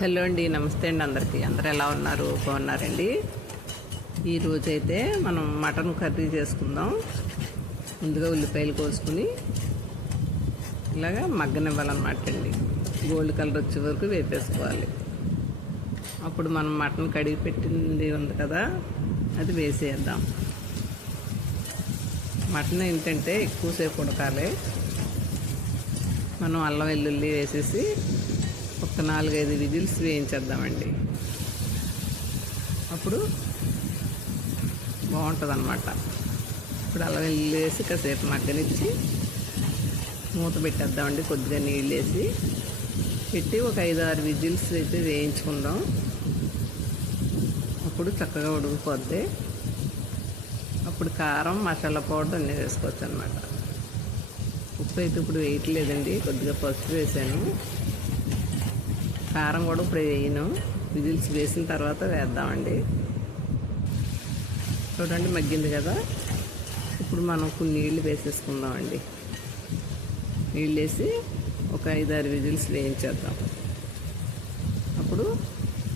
Hello అండి, నమస్తే అండి. అందరూ ఎలా ఉన్నారు? బాగున్నారండి. ఈరోజైతే మనం మటన్ కర్రీ చేసుకుందాం. ముందుగా ఉల్లిపాయలు కోసుకుని ఇలాగా మగ్గనివ్వాలన్నమాట అండి. గోల్డ్ కలర్ వచ్చే వరకు వేపేసుకోవాలి. అప్పుడు మనం మటన్ కడిగి పెట్టింది ఉంది కదా, అది వేసేద్దాం. మటన్ ఏంటంటే ఎక్కువసేపు ఉడకాలి. మనం అల్లం వెల్లుల్లి వేసేసి ఒక 4-5 విజిల్స్ వేయించేద్దామండి. అప్పుడు బాగుంటుంది అన్నమాట. ఇప్పుడు అల్లం వెల్లుల్లి వేసి కాసేపు మగ్గనిచ్చి మూత పెట్టేద్దామండి. కొద్దిగా నీళ్ళు వేసి పెట్టి ఒక 5-6 విజిల్స్ అయితే వేయించుకుందాం. అప్పుడు చక్కగా ఉడికిపోద్ది. అప్పుడు కారం, మసాలా పౌడర్ అన్నీ వేసుకోవచ్చు అన్నమాట. ఉప్పు అయితే ఇప్పుడు వేయట్లేదండి, కొద్దిగా పసుపు వేసాను. కారం కూడా ఇప్పుడు వేయను, విజిల్స్ వేసిన తర్వాత వేద్దామండి. చూడండి మగ్గింది కదా. ఇప్పుడు మనం కొన్ని నీళ్ళు వేసేసుకుందామండి. నీళ్ళు వేసి ఒక 5-6 విజిల్స్ వేయించేద్దాం. అప్పుడు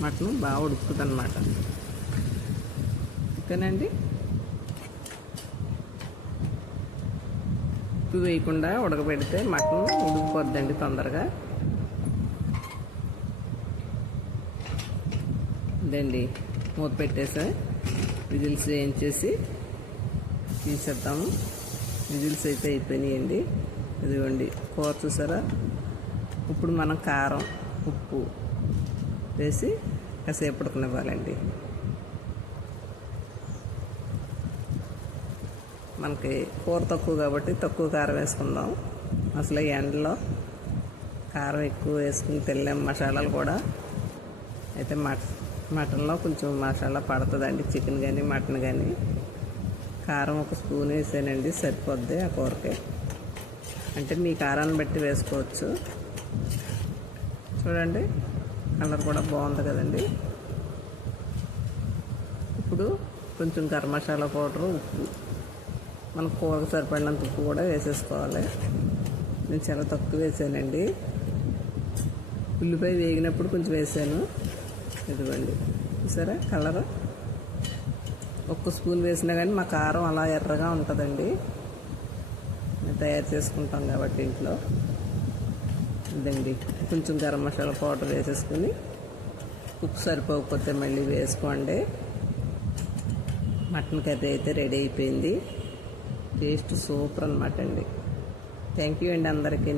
మటన్ బాగా ఉడుకుతుంది అన్నమాట. ఓకేనండి. ఉప్పు వేయకుండా ఉడకబెడితే మటన్ ఉడికిపోద్దండి తొందరగా. ఇదండి, మూత పెట్టేసా. విజిల్స్ వేయించేసి తీసేద్దాము. విజిల్స్ అయితే అయిపోయినాయండి. ఇదిగోండి కూర చూసారా. ఇప్పుడు మనం కారం, ఉప్పు వేసి కాసేపు ఉడకనివ్వాలండి. మనకి కూర తక్కువ కాబట్టి తక్కువ కారం వేసుకుందాం. అసలు ఎండలో కారం ఎక్కువ వేసుకుని తినలేం. మసాలాలు కూడా అయితే మటన్లో కొంచెం మసాలా పడుతుందండి. చికెన్ కానీ మటన్ కానీ. కారం ఒక స్పూన్ వేసానండి, సరిపోద్ది ఆ కూరకి. అంటే మీ కారాన్ని బట్టి వేసుకోవచ్చు. చూడండి కలర్ కూడా బాగుంది కదండి. ఇప్పుడు కొంచెం గరం మసాలా పౌడరు, ఉప్పు, మన కూరకు సరిపడినంత ఉప్పు కూడా వేసేసుకోవాలి. నేను చాలా తక్కువ వేసానండి. ఉల్లిపాయ వేగినప్పుడు కొంచెం వేసాను. ఇదిగోండి చూసారా కలర్. ఒక్క స్పూన్ వేసినా కానీ మా కారం అలా ఎర్రగా ఉంటుందండి. మేము తయారు చేసుకుంటాం కాబట్టి ఇంట్లో. ఇదండి, కొంచెం గరం మసాలా పౌడర్ వేసేసుకుని ఉప్పు సరిపోకపోతే మళ్ళీ వేసుకోండి. మటన్ కర్రీ అయితే రెడీ అయిపోయింది. టేస్ట్ సూపర్ అన్నమాట అండి. థ్యాంక్ యూ అండి అందరికీ.